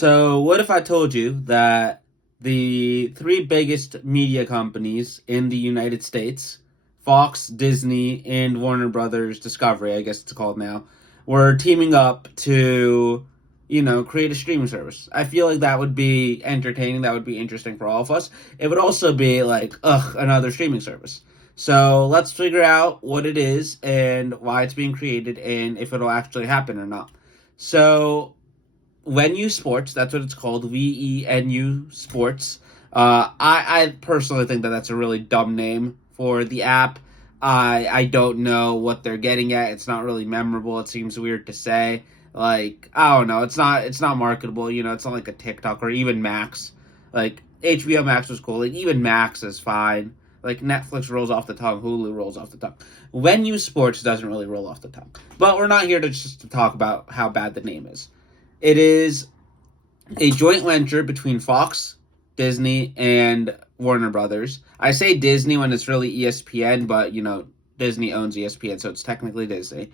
So, what if I told you that the three biggest media companies in the United States, Fox, Disney, and Warner Brothers Discovery, I guess it's called now, were teaming up to, create a streaming service? I feel like that would be entertaining. That would be interesting for all of us. It would also be like, ugh, another streaming service. So, let's figure out what it is and why it's being created and if it'll actually happen or not. So, Venu Sports, that's what it's called, Venu Sports. I personally think that that's a really dumb name for the app. I don't know what they're getting at. It's not really memorable. It seems weird to say. Like, I don't know. It's not marketable. It's not like a TikTok or even Max. Like HBO Max was cool. Like even Max is fine. Like Netflix rolls off the tongue, Hulu rolls off the tongue. Venu Sports doesn't really roll off the tongue. But we're not here to just to talk about how bad the name is. It is a joint venture between Fox, Disney, and Warner Brothers. I say Disney when it's really ESPN, but Disney owns ESPN, so it's technically Disney.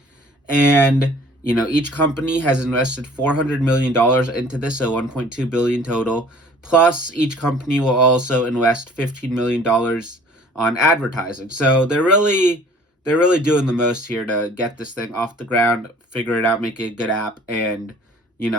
And each company has invested $400 million into this, so 1.2 billion total. Plus, each company will also invest $15 million on advertising. So they're really doing the most here to get this thing off the ground, figure it out, make it a good app, and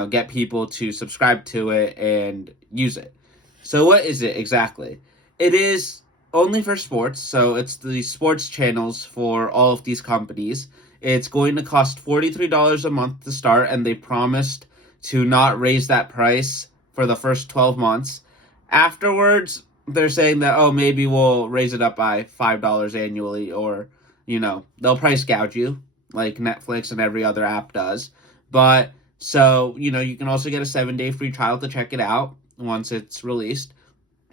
get people to subscribe to it and use it. So what is it exactly? It is only for sports, so it's the sports channels for all of these companies. It's going to cost $43 a month to start, and they promised to not raise that price for the first 12 months. Afterwards, they're saying that, oh, maybe we'll raise it up by $5 annually, or, they'll price gouge you, like Netflix and every other app does. But so, you can also get a 7-day free trial to check it out once it's released.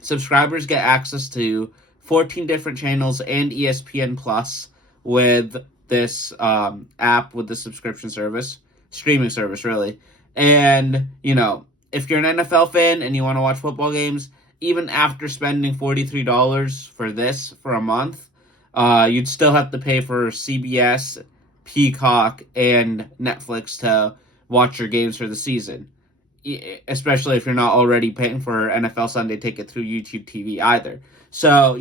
Subscribers get access to 14 different channels and ESPN Plus with this app, with the subscription service, streaming service, really. And, if you're an NFL fan and you want to watch football games, even after spending $43 for this for a month, you'd still have to pay for CBS, Peacock, and Netflix to watch your games for the season, especially if you're not already paying for NFL Sunday Ticket through YouTube TV either. So,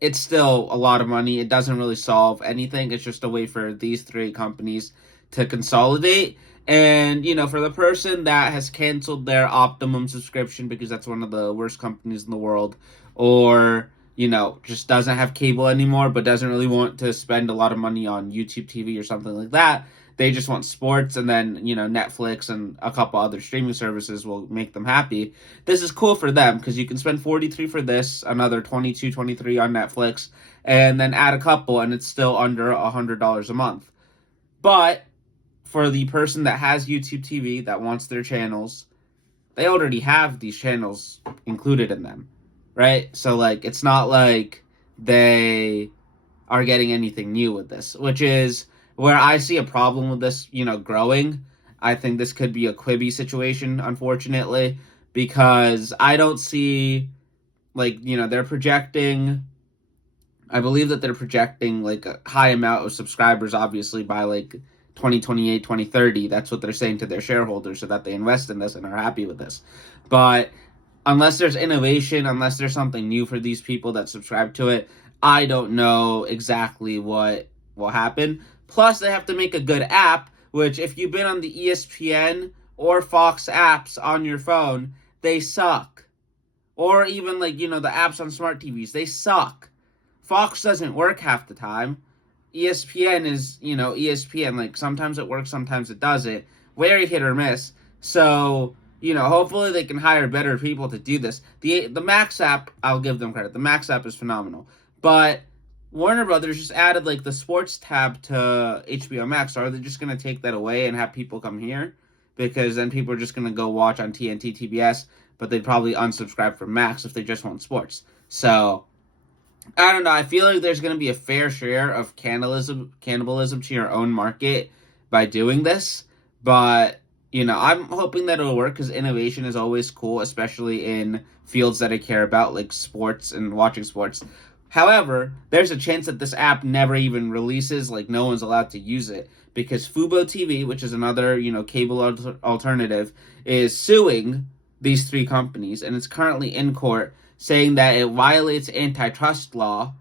it's still a lot of money. It doesn't really solve anything. It's just a way for these three companies to consolidate. And, for the person that has canceled their Optimum subscription because that's one of the worst companies in the world, or just doesn't have cable anymore but doesn't really want to spend a lot of money on YouTube TV or something like that. They just want sports, and then, Netflix and a couple other streaming services will make them happy. This is cool for them because you can spend $43 for this, another $22, $23 on Netflix, and then add a couple, and it's still under $100 a month. But for the person that has YouTube TV that wants their channels, they already have these channels included in them, right? So, it's not like they are getting anything new with this, which is where I see a problem with this, growing. I think this could be a Quibi situation, unfortunately, because I don't see, they're projecting, I believe that they're projecting, a high amount of subscribers, obviously, by, 2028, 2030. That's what they're saying to their shareholders so that they invest in this and are happy with this. But unless there's innovation, unless there's something new for these people that subscribe to it, I don't know exactly what will happen. Plus, they have to make a good app, which if you've been on the ESPN or Fox apps on your phone, they suck. Or even, the apps on smart TVs, they suck. Fox doesn't work half the time. ESPN is, ESPN. Sometimes it works, sometimes it doesn't. Very hit or miss. So, hopefully they can hire better people to do this. The Max app, I'll give them credit. The Max app is phenomenal. But Warner Brothers just added the sports tab to HBO Max. So are they just going to take that away and have people come here? Because then people are just going to go watch on TNT, TBS, but they'd probably unsubscribe from Max if they just want sports. So I don't know. I feel like there's going to be a fair share of cannibalism to your own market by doing this. But, I'm hoping that it'll work because innovation is always cool, especially in fields that I care about, like sports and watching sports. However, there's a chance that this app never even releases, no one's allowed to use it, because Fubo TV, which is another, cable alternative, is suing these three companies, and it's currently in court saying that it violates antitrust law,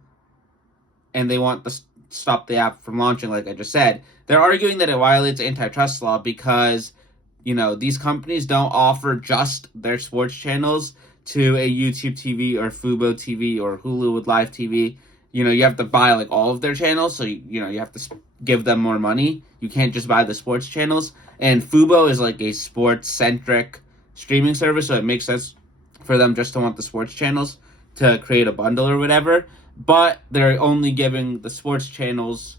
and they want to stop the app from launching, like I just said. They're arguing that it violates antitrust law because, these companies don't offer just their sports channels to a YouTube TV or Fubo TV or Hulu with live TV. You have to buy like all of their channels, so you have to give them more money. You can't just buy the sports channels. And Fubo is like a sports centric streaming service, so it makes sense for them just to want the sports channels to create a bundle or whatever. But they're only giving the sports channels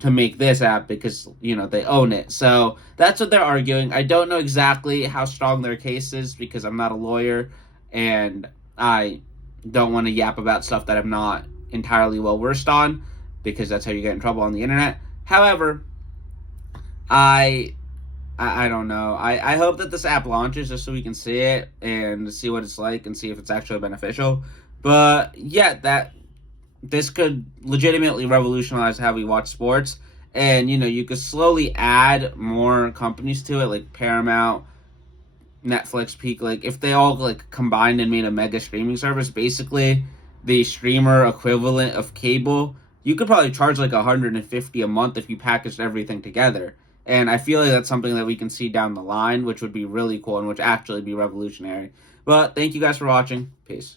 to make this app because, they own it. So that's what they're arguing. I don't know exactly how strong their case is because I'm not a lawyer and I don't want to yap about stuff that I'm not entirely well versed on because that's how you get in trouble on the internet. However, I don't know. I hope that this app launches just so we can see it and see what it's like and see if it's actually beneficial. But yeah, this could legitimately revolutionize how we watch sports. And, you could slowly add more companies to it, like Paramount, Netflix, Peak. Like, if they all, like, combined and made a mega streaming service, basically the streamer equivalent of cable, you could probably charge, like, $150 a month if you packaged everything together. And I feel like that's something that we can see down the line, which would be really cool and which actually be revolutionary. But thank you guys for watching. Peace.